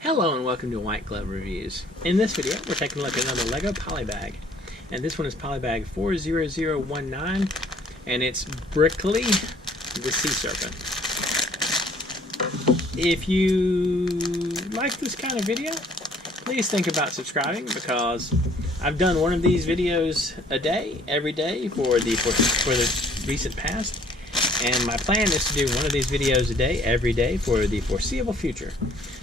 Hello and welcome to White Glove Reviews. In this video, we're taking a look at another LEGO Polybag. And this one is Polybag 40019, and it's Brickley, the Sea Serpent. If you like this kind of video, please think about subscribing, because I've done one of these videos a day, every day, for the recent past. And my plan is to do one of these videos a day, every day, for the foreseeable future.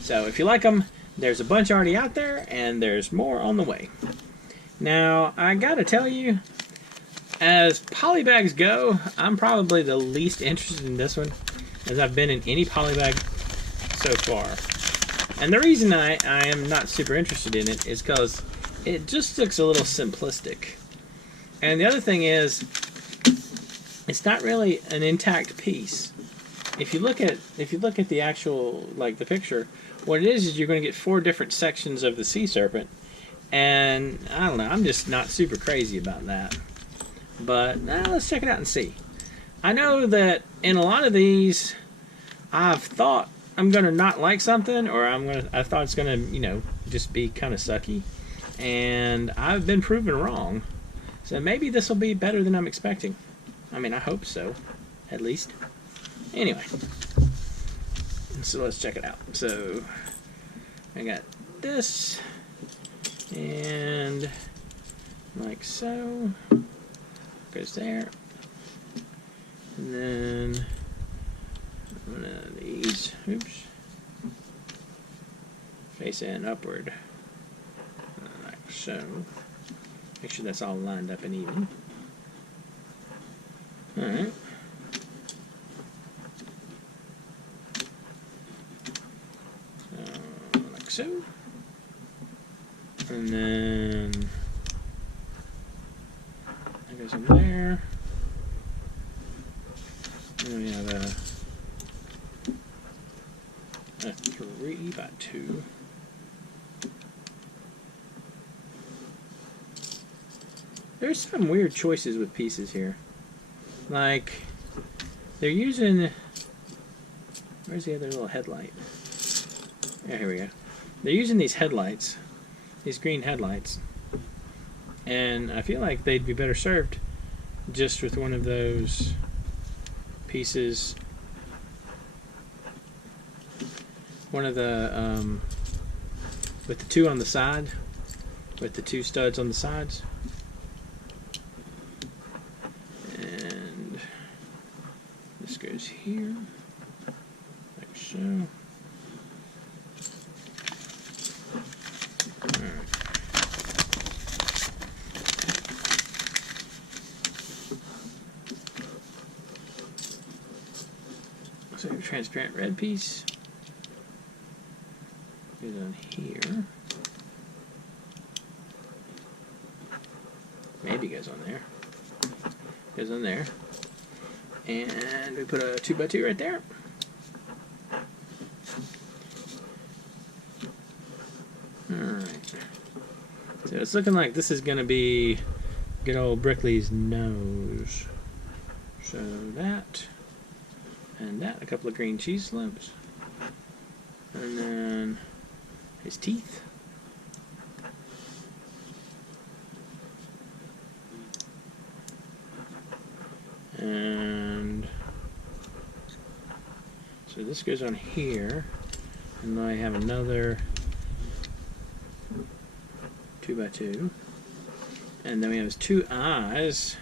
So if you like them, there's a bunch already out there, and there's more on the way. Now, I gotta tell you, as polybags go, I'm probably the least interested in this one, as I've been in any polybag so far. And the reason I am not super interested in it is because it just looks a little simplistic. And the other thing is, it's not really an intact piece. If you look at the actual, like, the picture, what it is you're going to get 4 different sections of the Sea Serpent, and I don't know, I'm just not super crazy about that. But let's check it out and see. I know that in a lot of these, I've thought I'm going to not like something, or I thought it's going to, you know, just be kind of sucky, and I've been proven wrong. So maybe this will be better than I'm expecting. I mean, I hope so, at least. Anyway, so let's check it out. So I got this, and like so, goes there, and then one of these, oops, face in upward, like so. Make sure that's all lined up and even. Alright. Like so. And then that goes in there. And then we have a 3x2. There's some weird choices with pieces here. Like, they're using, where's the other little headlight? Yeah, here we go. They're using these headlights, these green headlights, and I feel like they'd be better served just with one of those pieces, one of the, with the 2 on the side, with the 2 studs on the sides. This goes here, like so. Alright. So your transparent red piece goes on here. Maybe goes on there. Goes on there. And we put a 2x2 right there. Alright. So it's looking like this is going to be good old Brickley's nose. So that, and that, a couple of green cheese slopes. And then his teeth. And so this goes on here, and then I have another 2x2, and then we have his 2 eyes,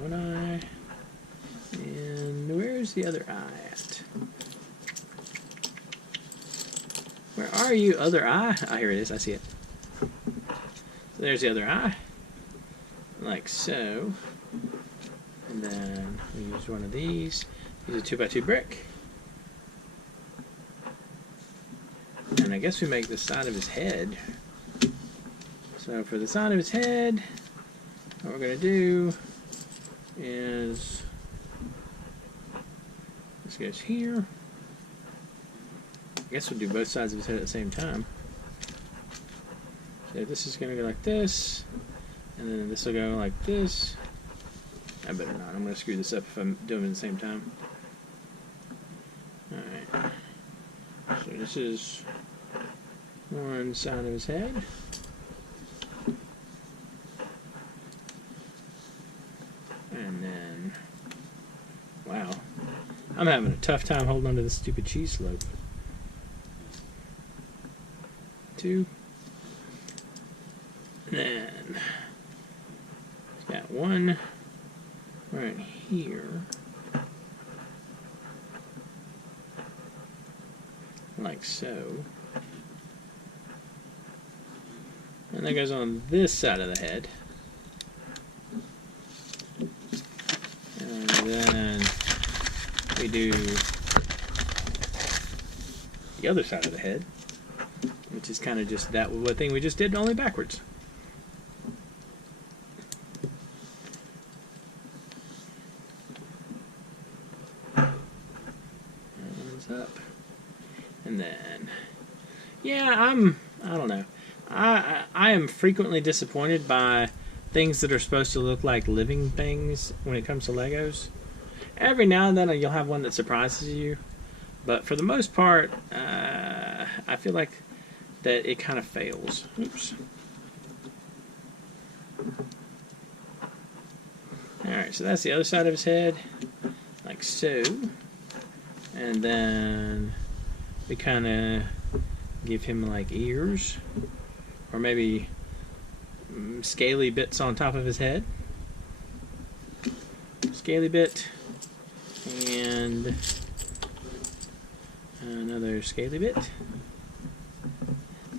one eye, and where's the other eye at? Where are you, other eye? Ah, here it is, I see it. So there's the other eye. Like so, and then we use one of these. Use a 2x2 brick, and I guess we make the side of his head. So for the side of his head, what we're going to do is this goes here. I guess we'll do both sides of his head at the same time. So this is going to go like this. And then this will go like this. I better not. I'm going to screw this up if I'm doing it at the same time. Alright. this is one side of his head. And then, wow, I'm having a tough time holding onto this stupid cheese slope. 2. And then, got 1 right here. Like so. And that goes on this side of the head. And then we do the other side of the head, which is kind of just that thing we just did, only backwards. Hands up. And then, yeah, I don't know. I am frequently disappointed by things that are supposed to look like living things when it comes to Legos. Every now and then you'll have one that surprises you, but for the most part, I feel like that it kind of fails. Oops. Alright, so that's the other side of his head, like so. And then we kind of give him like ears, or maybe scaly bits on top of his head. Scaly bit, and another scaly bit,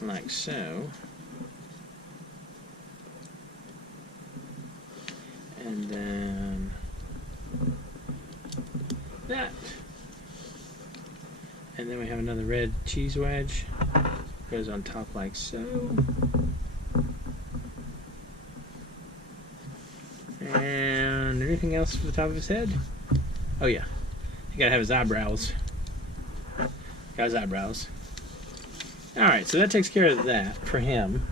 like so. And then that. And then we have another red cheese wedge. Goes on top like so. And anything else for the top of his head? Oh yeah, you gotta have his eyebrows. Got his eyebrows. Alright, so that takes care of that for him.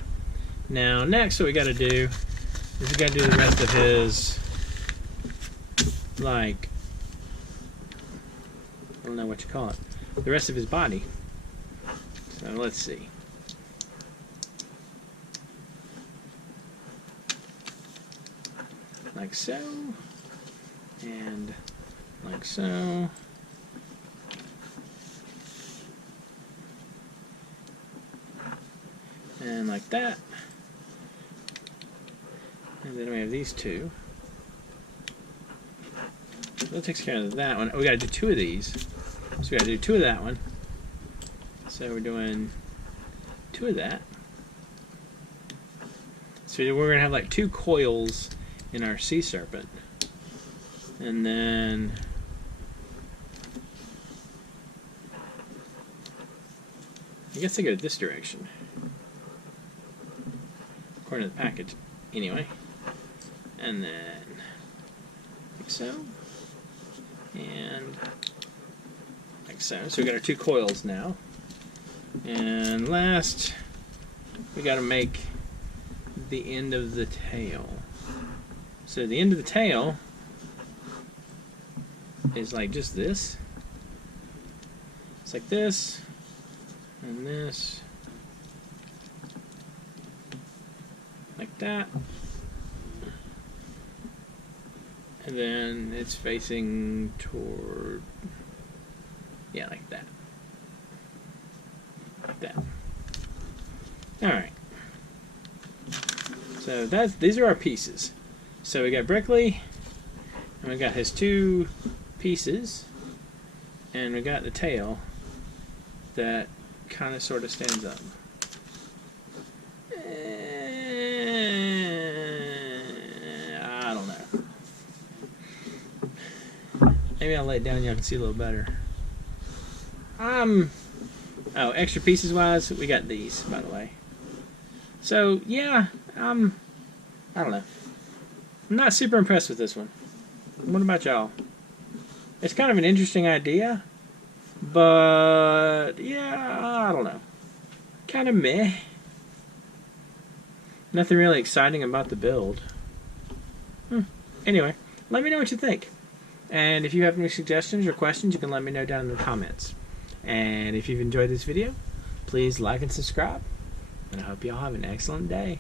Now next what we gotta do is we gotta do the rest of his, like, I don't know what you call it, the rest of his body. So let's see. Like so, and like so, and like that, and then we have these two. So that takes care of that one. We gotta do 2 of these, so we gotta do 2 of that one. So we're doing 2 of that. So we're gonna have like 2 coils in our sea serpent, and then I guess I go this direction according to the package anyway, and then like so, and like so. So we got our 2 coils now, and last we got to make the end of the tail. So the end of the tail is like just this. It's like this, and this, like that. And then it's facing toward, yeah, like that. Like that. Alright. So these are our pieces. So we got Brickley, and we got his 2 pieces, and we got the tail that kind of sort of stands up. I don't know. Maybe I'll lay it down, y'all can see a little better. Oh, extra pieces wise, we got these, by the way. So yeah, I don't know. I'm not super impressed with this one. What about y'all? It's kind of an interesting idea, but yeah, I don't know. Kind of meh. Nothing really exciting about the build. Anyway, let me know what you think. And if you have any suggestions or questions, you can let me know down in the comments. And if you've enjoyed this video, please like and subscribe. And I hope y'all have an excellent day.